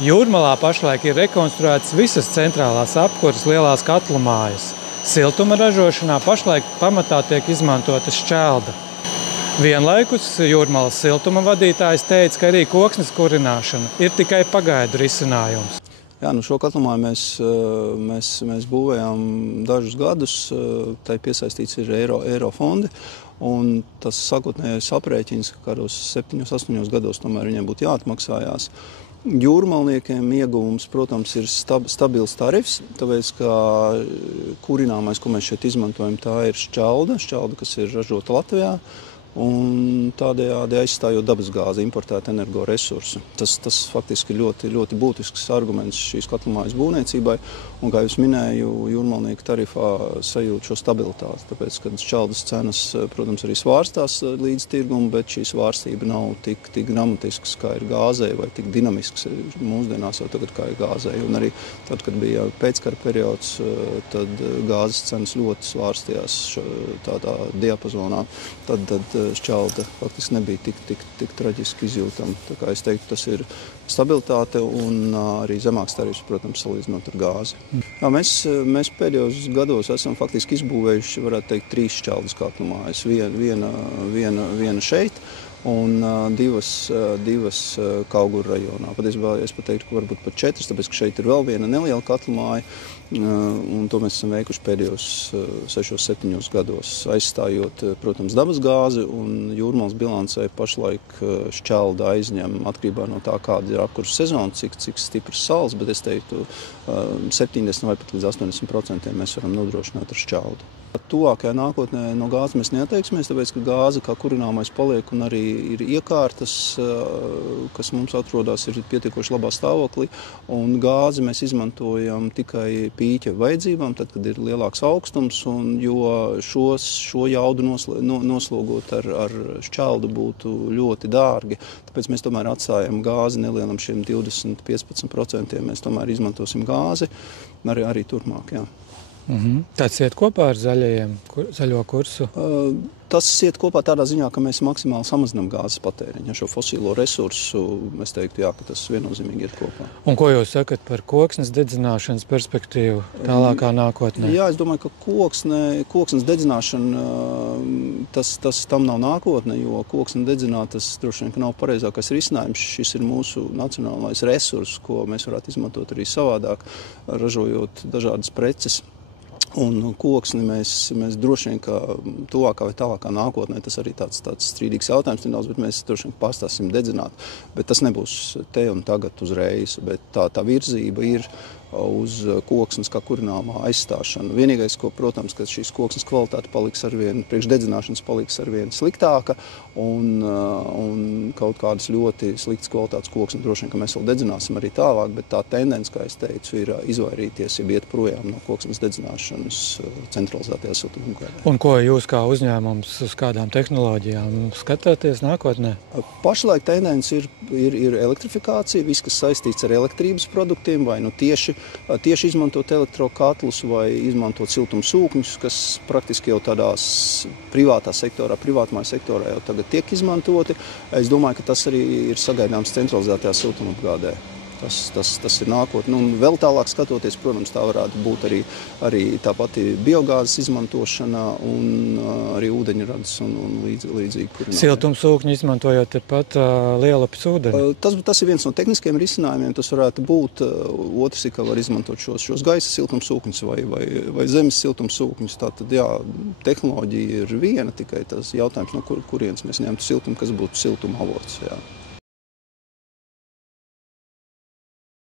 Jūrmalā pašlaik ir rekonstruētas visas centrālās apkuras lielās katlu mājas. Siltuma ražošanā pašlaik pamatā tiek izmantota šķelda. Vienlaikus Jūrmalas siltuma vadītājs teica, ka arī koksnes kurināšana ir tikai pagaidu risinājums. Jā, šo katlamāju mēs būvējām dažus gadus, tai piesaistīts ir eiro fondi, un tas sākotnējais aprēķins, ka kādos 7-8 gados tomēr viņiem būtu jāatmaksājās. Jūrmalniekiem ieguvums, protams, ir stabils tarifs, tāpēc, ka kurināmais, ko mēs šeit izmantojam, tā ir šķelda, kas ir ražota Latvijā, un tādējādi aizstājot dabasgāzi, importēt energoresursu. Tas faktiski ir ļoti būtisks arguments šīs katlamājas būvniecībai, un, kā jūs minēju, jūrmalnieku tarifā sajūt šo stabilitāti, tāpēc, ka šķeldas cenas, protams, arī svārstās līdz tirgumu, bet šī svārstība nav tik dramatisks, kā ir gāzei, vai tik dinamisks mūsdienās jau tagad, kā ir gāzei. Un arī tad, kad bija pēckara periods, tad gāzes cenas ļoti svārstījās tādā diapazonā. Tad šķelda faktiski nebija tik traģiski izjūtama. Tā kā es teiktu, tas ir stabilitāte un arī zemāks tarifs, protams, salīdzinot ar gāzi. Jā, mēs pēdējos gados esam faktiski izbūvējuši, varētu teikt, 3 šķeldas katlamājas. Viena šeit un divas Kauguru rajonā. Patiesībā es pateiktu, ka varbūt pat 4, tāpēc, ka šeit ir vēl viena neliela katlamāja, un to mēs esam veikuši pēdējos 6-7 gados, aizstājot, protams, dabasgāzi, un Jūrmalas bilancē pašlaik šķelda aizņem atkarībā no tā, kāda ir apkurses sezona, cik stiprs sals, bet es teiktu 70 vai pat līdz 80% mēs varam nodrošināt ar šķeldu. Tuvākajā nākotnē no gāzes mēs neatteiksimies, tāpēc, ka gāze kā kurināmais paliek un arī ir iekārtas, kas mums atrodas, ir pietiekoši labā stāvoklī, un gāzi mēs izmantojam tikai pīķa vajadzībām, tad, kad ir lielāks augstums, un jo šo jaudu noslogot ar šķeldu būtu ļoti dārgi, tāpēc mēs tomēr atstājam gāzi nelielam šiem 20-15%, mēs tomēr izmantosim gāzi arī turpmāk, jā. Tas iet kopā ar zaļo kursu? Tas iet kopā tādā ziņā, ka mēs maksimāli samazinām gāzes patēriņu. Šo fosilo resursu, es teiktu, jā, ka tas viennozīmīgi iet kopā. Un ko jūs sakat par koksnes dedzināšanas perspektīvu tālākā nākotnē? Jā, es domāju, ka koksnes dedzināšana, tas tam nav nākotne, jo koksni dedzināt, tas droši vien, ka nav pareizākais risinājums. Šis ir mūsu nacionālais resurs, ko mēs varētu izmantot arī savādāk, ražojot dažādas preces. Un koksni mēs droši vien, ka tuvākā vai tālākā nākotnē, tas arī tāds strīdīgs jautājums nedaudz, bet mēs droši vien pastāsim dedzināt. Bet tas nebūs te un tagad uzreiz, bet tā virzība ir uz koksnes kā kurināmā aizstāšanu. Vienīgais, ko, protams, ka šīs koksnes kvalitāte paliks arvien, priekšdedzināšanas paliks arvien sliktāka, un kaut kādas ļoti sliktas kvalitātes koksnes droši vien, ka mēs vēl dedzināsim arī tālāk, bet tā tendence, kā es teicu, ir izvairīties, ja iet projām no koksnes dedzināšanas centralizētajā siltumgādē. Un ko jūs kā uzņēmums uz kādām tehnoloģijām skatāties nākotnē? Pašlaik tendence ir elektrifikācija, viss, kas saistīts ar elektrības produktiem, vai nu tieši izmantot elektrokatlus vai izmantot siltumsūkņus, kas praktiski jau tādās privātmāju sektorā jau tagad tiek izmantoti. Es domāju, ka tas arī ir sagaidāms centralizētajā siltumapgādē. Tas ir nākotne. Un vēl tālāk skatoties, protams, tā varētu būt arī tā pati biogāzes izmantošana un arī ūdeņradas un līdzīgi kurināmā. Siltumsūkņi izmantojot tepat Lielupes ūdeni? Tas ir viens no tehniskiem risinājumiem. Tas varētu būt. Otrs ir, ka var izmantot šos gaisa siltumsūkņus vai zemes siltumsūkņus. Tātad, jā, tehnoloģija ir viena, tikai tas jautājums, no kurienes mēs ņemtu siltumu, kas būtu siltuma avots, jā.